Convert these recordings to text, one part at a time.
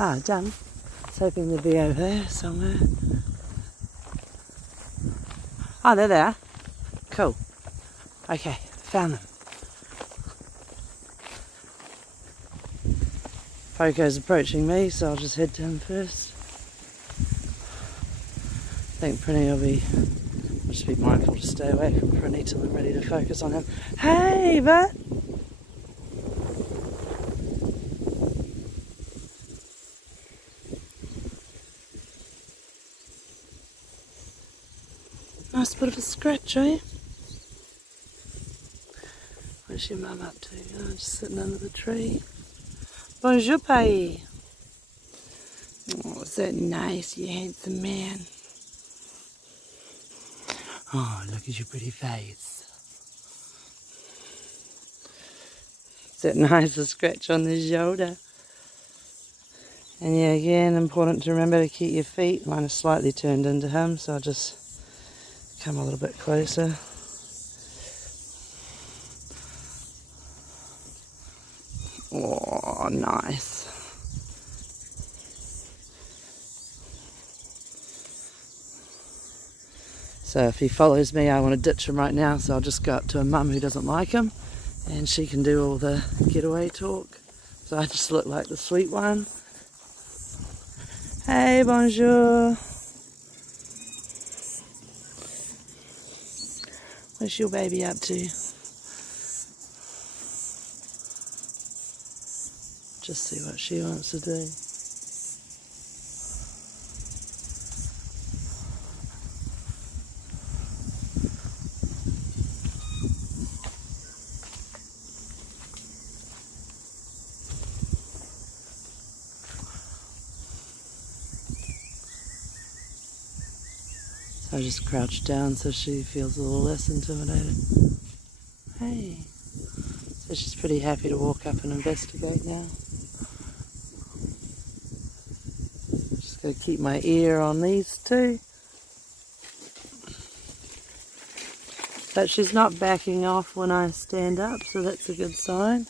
Done. I was hoping they'd be over there somewhere. Oh, they're there. Cool. Okay, found them. Poco's approaching me, so I'll just head to him first. I think Prinny will be... I'll just be mindful to stay away from Prinny till I'm ready to focus on him. Hey, bud! Nice bit of a scratch, eh? Where's your mum up to? Oh, just sitting under the tree. Bonjour, Pai. Oh, is that nice, you handsome man? Oh, look at your pretty face. Is that nice, a scratch on the shoulder? And yeah, again, important to remember to keep your feet. Mine are slightly turned into him, so I'll just come a little bit closer. Oh, nice. So if he follows me, I want to ditch him right now, so I'll just go up to a mum who doesn't like him, and she can do all the getaway talk. So I just look like the sweet one. Hey, bonjour. What's your baby up to? Just see what she wants to do. So I just crouch down so she feels a little less intimidated. Hey. So she's pretty happy to walk up and investigate now. Just gotta keep my ear on these two. But she's not backing off when I stand up, so that's a good sign.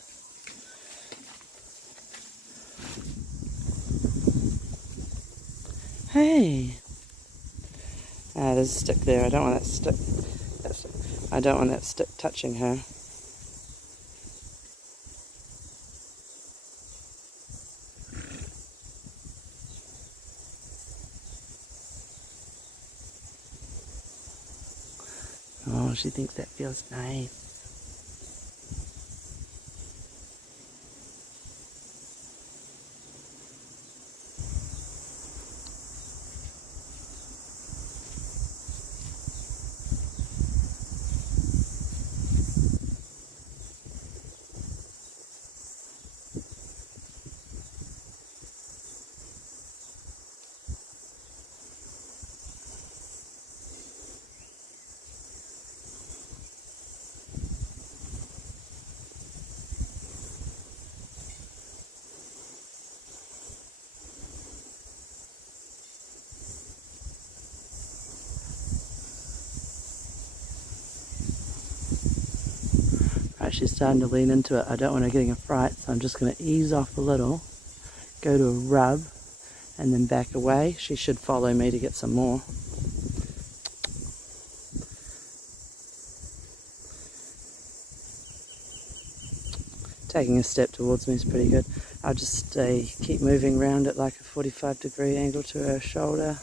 Hey. There's a stick there. I don't want that stick. I don't want that stick touching her. Oh, she thinks that feels nice. Right, she's starting to lean into it. I don't want her getting a fright, so I'm just going to ease off a little, go to a rub, and then back away. She should follow me to get some more. Taking a step towards me is pretty good. I'll just keep moving around at like a 45-degree angle to her shoulder.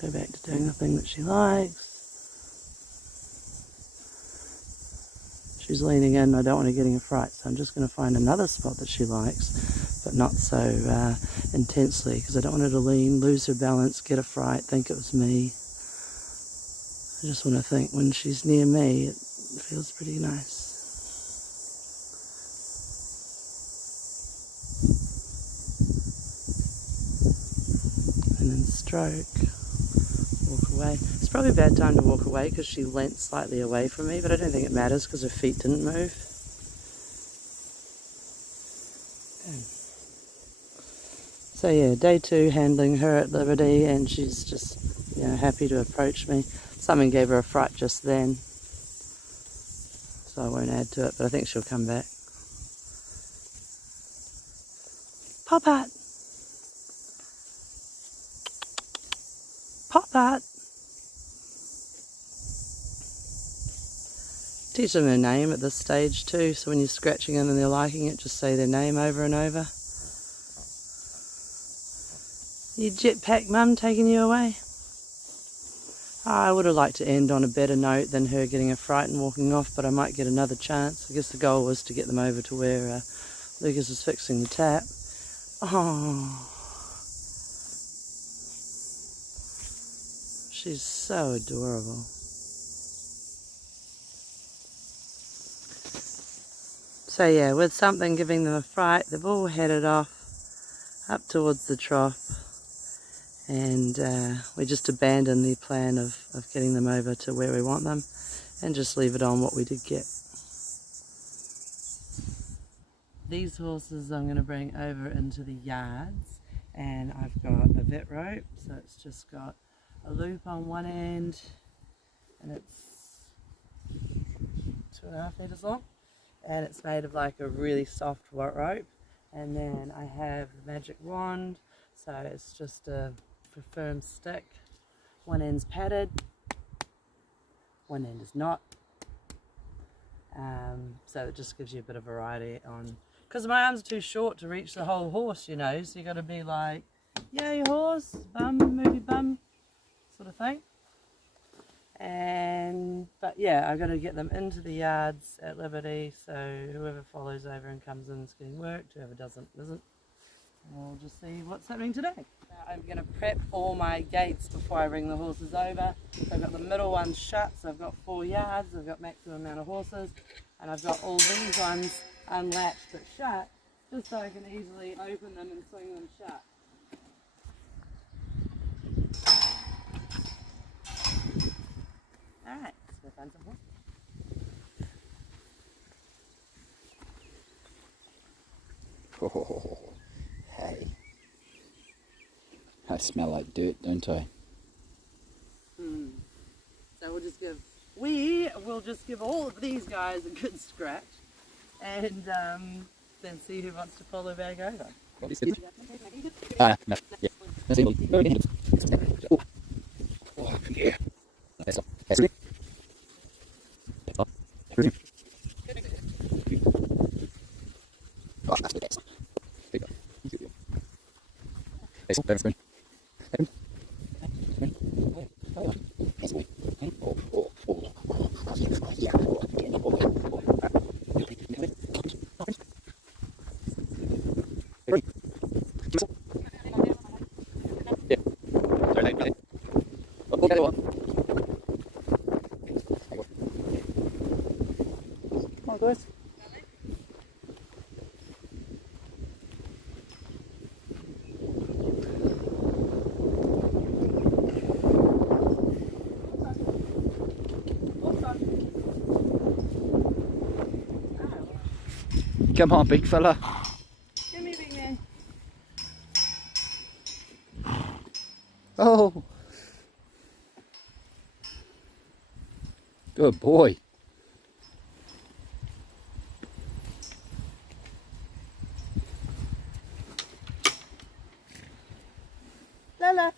Go back to doing the thing that she likes. She's leaning in, I don't want her getting a fright, so I'm just going to find another spot that she likes, but not so intensely, because I don't want her to lean, lose her balance, get a fright, think it was me. I just want to think when she's near me, it feels pretty nice. And then stroke. Walk away. It's probably a bad time to walk away because she leant slightly away from me, but I don't think it matters because her feet didn't move. So yeah, day 2 handling her at liberty, and she's just, you know, happy to approach me. Something gave her a fright just then, so I won't add to it, but I think she'll come back. Pop out! Pop out! Teach them their name at this stage too, so when you're scratching them and they're liking it, just say their name over and over. Your jetpack mum taking you away? I would have liked to end on a better note than her getting a fright and walking off, but I might get another chance. I guess the goal was to get them over to where Lucas was fixing the tap. Oh, she's so adorable. So yeah, with something giving them a fright, they've all headed off up towards the trough, and we just abandoned the plan of getting them over to where we want them and just leave it on what we did get. These horses I'm going to bring over into the yards, and I've got a vet rope, so it's just got a loop on one end and it's 2.5 meters long, and it's made of like a really soft rope. And then I have the magic wand, so it's just a firm stick. One end's padded, one end is not. So it just gives you a bit of variety on, because my arms are too short to reach the whole horse, you know, so you got to be like, yay horse, bum, move your bum, sort of thing. But yeah, I've got to get them into the yards at liberty, so whoever follows over and comes in is getting worked, whoever doesn't isn't. We'll just see what's happening today. I'm going to prep all my gates before I bring the horses over. So I've got the middle ones shut, so I've got 4 yards, I've got maximum amount of horses, and I've got all these ones unlatched but shut, just so I can easily open them and swing them shut. Alright, let's go find some horses. Oh, hey. I smell like dirt, don't I? So we'll just give all of these guys a good scratch, and then see who wants to follow back over. No. Yeah. Oh, yeah. That's all. Come on, guys. Come on, big fella. Give me, big man. Oh. Good boy. Lala.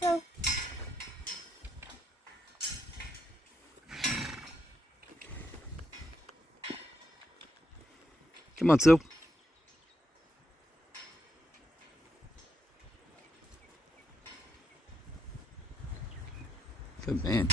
So. Come on, Sue. Good man.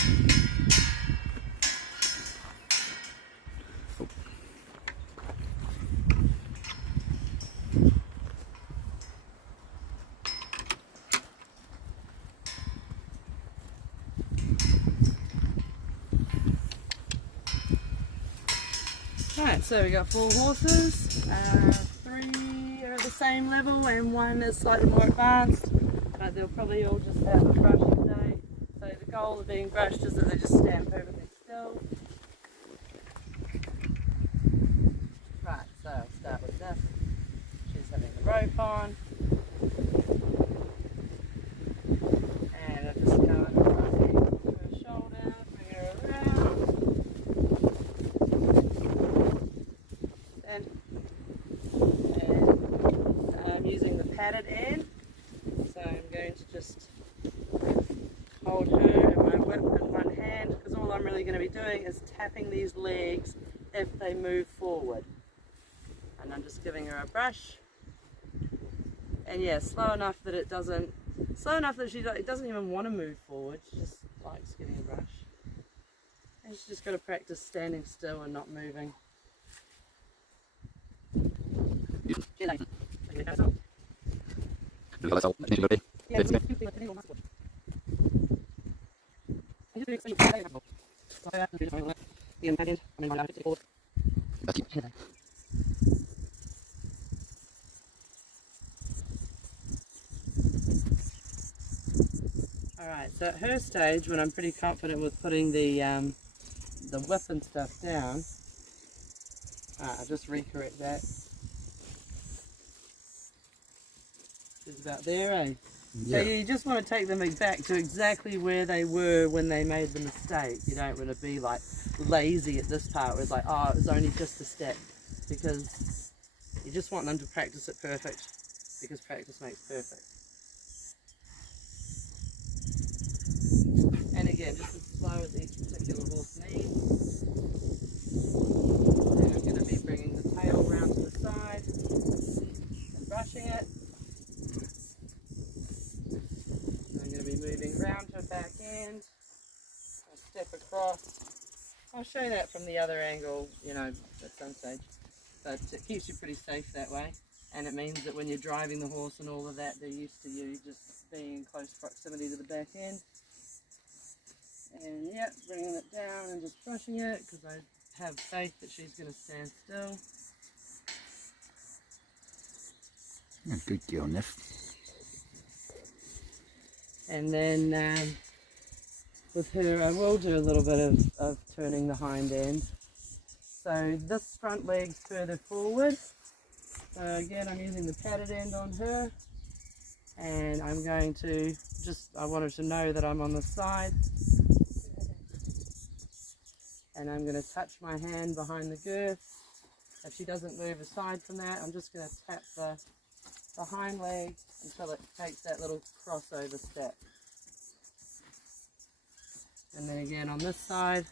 Oh. Right, so we got 4 horses, 3 are at the same level and 1 is slightly more advanced, but they'll probably all just have a brush today. So the goal of being brushed is that they just stand perfectly still. Right, so I'll start with this. She's having the rope on. And I'll just go across her shoulder, bring her around. And I'm using the padded end. So I'm going to just hold her and my whip in one hand, because all I'm really going to be doing is tapping these legs if they move forward. And I'm just giving her a brush. And yeah, slow enough that it doesn't, it doesn't even want to move forward. She just likes getting a brush. And she's just got to practice standing still and not moving. Alright, so at her stage, when I'm pretty confident with putting the whip and stuff down, I'll just recorrect that. She's about there, eh? Yeah. So you just want to take them back to exactly where they were when they made the mistake. You don't want to be like lazy at this part where it's like, oh, it was only just a step. Because you just want them to practice it perfect, because practice makes perfect. And again, just as slow as each particular horse needs. And I'm going to be bringing the tail round to the side and brushing it. I'm going to be moving round her back end. I'll step across. I'll show that from the other angle, you know, at some stage. But it keeps you pretty safe that way. And it means that when you're driving the horse and all of that, they're used to you just being in close proximity to the back end. And yep, bringing it down and just brushing it, because I have faith that she's going to stand still. Good girl, Niff. And then with her, I will do a little bit of turning the hind end. So this front leg's further forward. So again, I'm using the padded end on her. And I'm going to I want her to know that I'm on the side. And I'm going to touch my hand behind the girth. If she doesn't move aside from that, I'm just going to tap the hind leg until it takes that little crossover step. And then again on this side,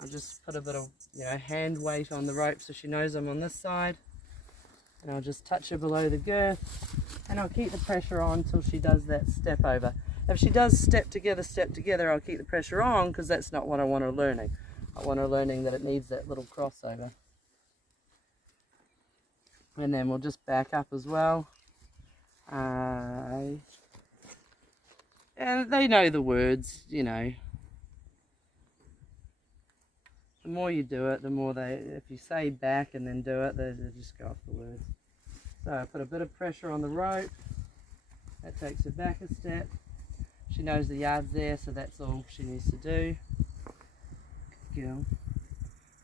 I'll just put a bit of hand weight on the rope so she knows I'm on this side. And I'll just touch her below the girth, and I'll keep the pressure on until she does that step over. If she does step together, I'll keep the pressure on, because that's not what I want her learning. I want her learning that it needs that little crossover. And then we'll just back up as well. And they know the words, you know. The more you do it, the more if you say back and then do it, they just go off the words. So I put a bit of pressure on the rope. That takes her back a step. She knows the yard's there, so that's all she needs to do. Good girl.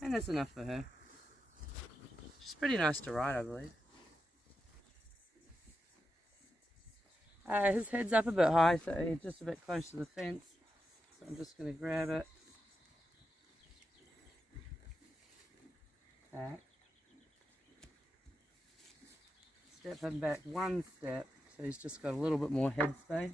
And that's enough for her. She's pretty nice to ride, I believe. His head's up a bit high, so he's just a bit close to the fence. So I'm just going to grab it. Back. Step him back one step, so he's just got a little bit more head space.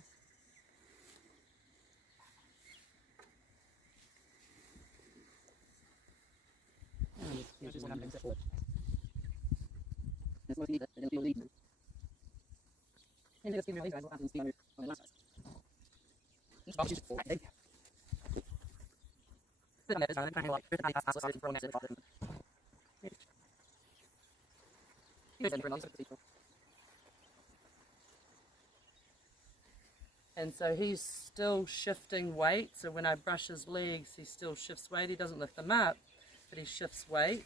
And so he's still shifting weight, so when I brush his legs he still shifts weight. He doesn't lift them up, but he shifts weight.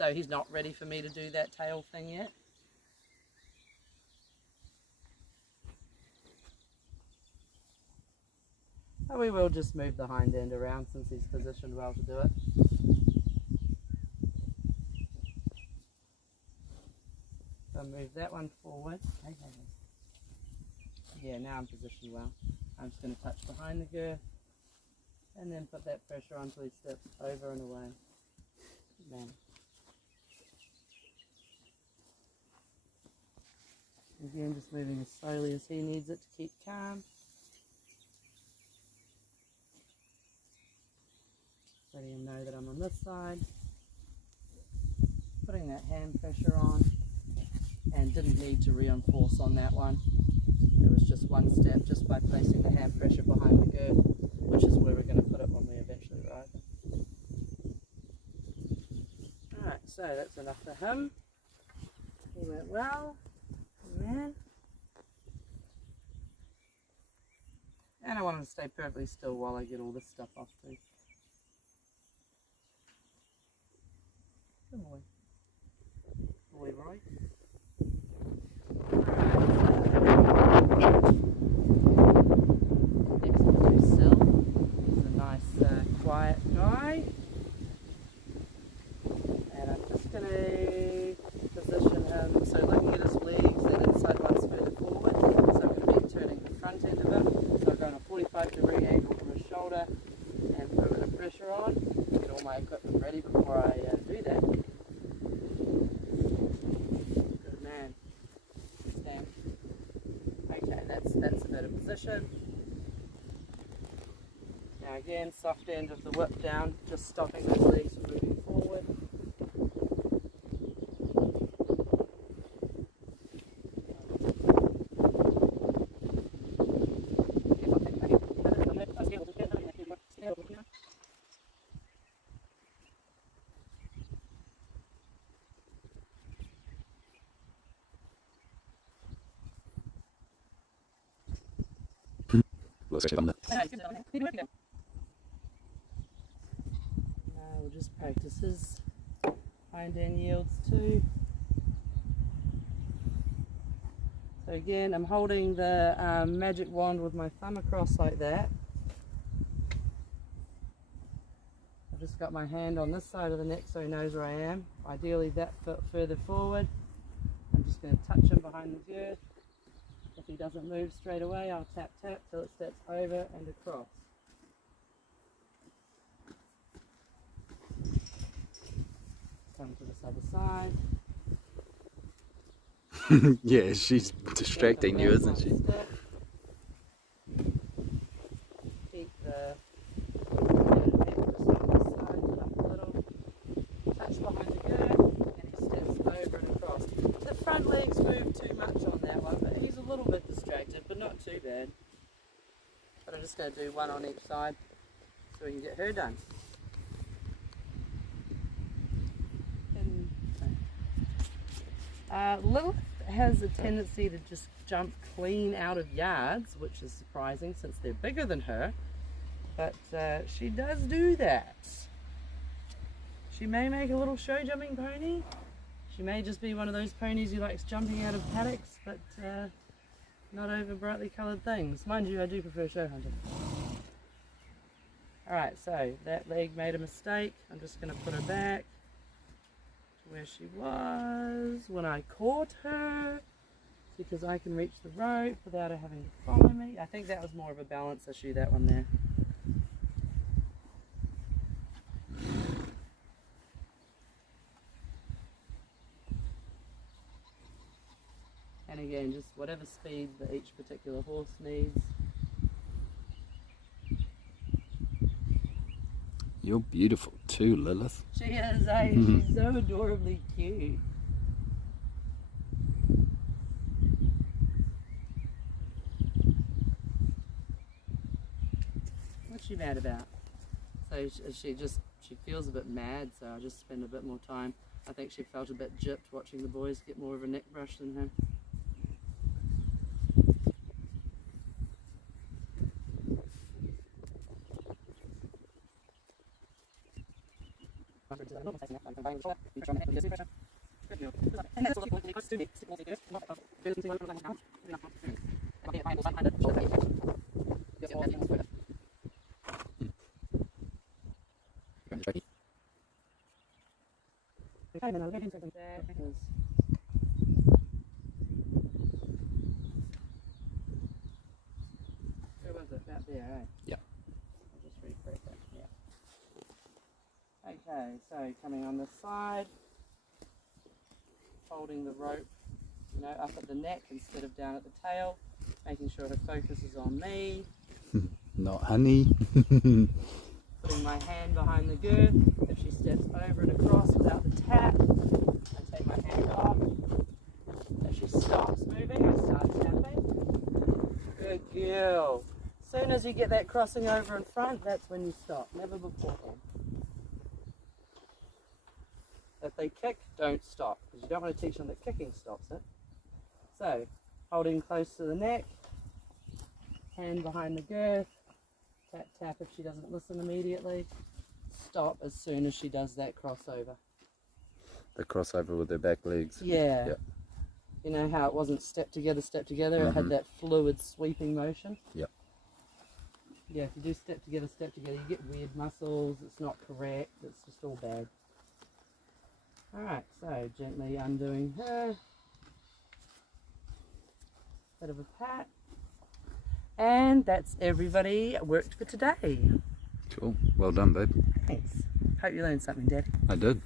So he's not ready for me to do that tail thing yet. But we will just move the hind end around since he's positioned well to do it. So move that one forward. Hey. Yeah, now I'm positioned well. I'm just going to touch behind the girth and then put that pressure on until he steps over and away. Good man. Again, just moving as slowly as he needs it to keep calm. Letting him know that I'm on this side. Putting that hand pressure on, and didn't need to reinforce on that one. It was just one step, just by placing the hand pressure behind the girth, which is where we're going to put it when we eventually ride. Alright, so that's enough for him. He went well. Good man. And I want him to stay perfectly still while I get all this stuff off too. Good boy. Boy, Roy. Next we'll do Sil. He's a nice, quiet guy. And I'm just going to position him so looking at his legs, that inside one's further forward. So I'm going to be turning the front end of him. So I'm going a 45-degree angle from his shoulder and put a bit of pressure on. Get all my equipment ready before I do that. Good man. Stand. Okay, that's a bit of position. Now again, soft end of the whip down, just stopping those legs from moving forward. Now we'll just practice his hind end yields too. So again, I'm holding the magic wand with my thumb across like that. I've just got my hand on this side of the neck so he knows where I am. Ideally that foot further forward. I'm just going to touch him behind the girth. If he doesn't move straight away, I'll tap till it steps over and across. Come to this other side. Yeah, she's distracting you, isn't she? Keep the neck on this side, up a little. Touch behind the girth, and he steps over and across. The front legs move too much on that one, but he's a little bit distracted, but not too bad. But I'm just going to do one on each side so we can get her done. Lilith has a tendency to just jump clean out of yards, which is surprising since they're bigger than her, but she does do that. She may make a little show jumping pony. She may just be one of those ponies who likes jumping out of paddocks, but not over brightly coloured things. Mind you, I do prefer show hunting. Alright, so that leg made a mistake. I'm just going to put her back to where she was when I caught her, because I can reach the rope without her having to follow me. I think that was more of a balance issue, that one there. And again, just whatever speed that each particular horse needs. You're beautiful too, Lilith. She is, eh? She's so adorably cute. What's she mad about? So she feels a bit mad, so I'll just spend a bit more time. I think she felt a bit gypped watching the boys get more of a neck brush than her. Okay, then I'll get into that because where was it? About there, eh? Yeah. I'll just refresh it. Yeah. Okay, so coming on the side, holding the rope, you know, up at the neck instead of down at the tail, making sure her focus is on me. Not honey. Putting my hand behind the girth. If she steps over and across without the tap, I take my hand off. If she stops moving, I start tapping. Good girl. As soon as you get that crossing over in front, that's when you stop. Never beforehand. If they kick, don't stop, because you don't want to teach them that kicking stops it. So, holding close to the neck, hand behind the girth, tap tap if she doesn't listen immediately, stop as soon as she does that crossover. The crossover with their back legs. Yeah. Yeah. You know how it wasn't step together, it had that fluid sweeping motion? Yeah. Yeah, if you do step together, you get weird muscles, it's not correct, it's just all bad. Alright, so gently undoing her. Bit of a pat. And that's everybody worked for today. Cool. Well done, babe. Thanks. Hope you learned something, Dad. I did.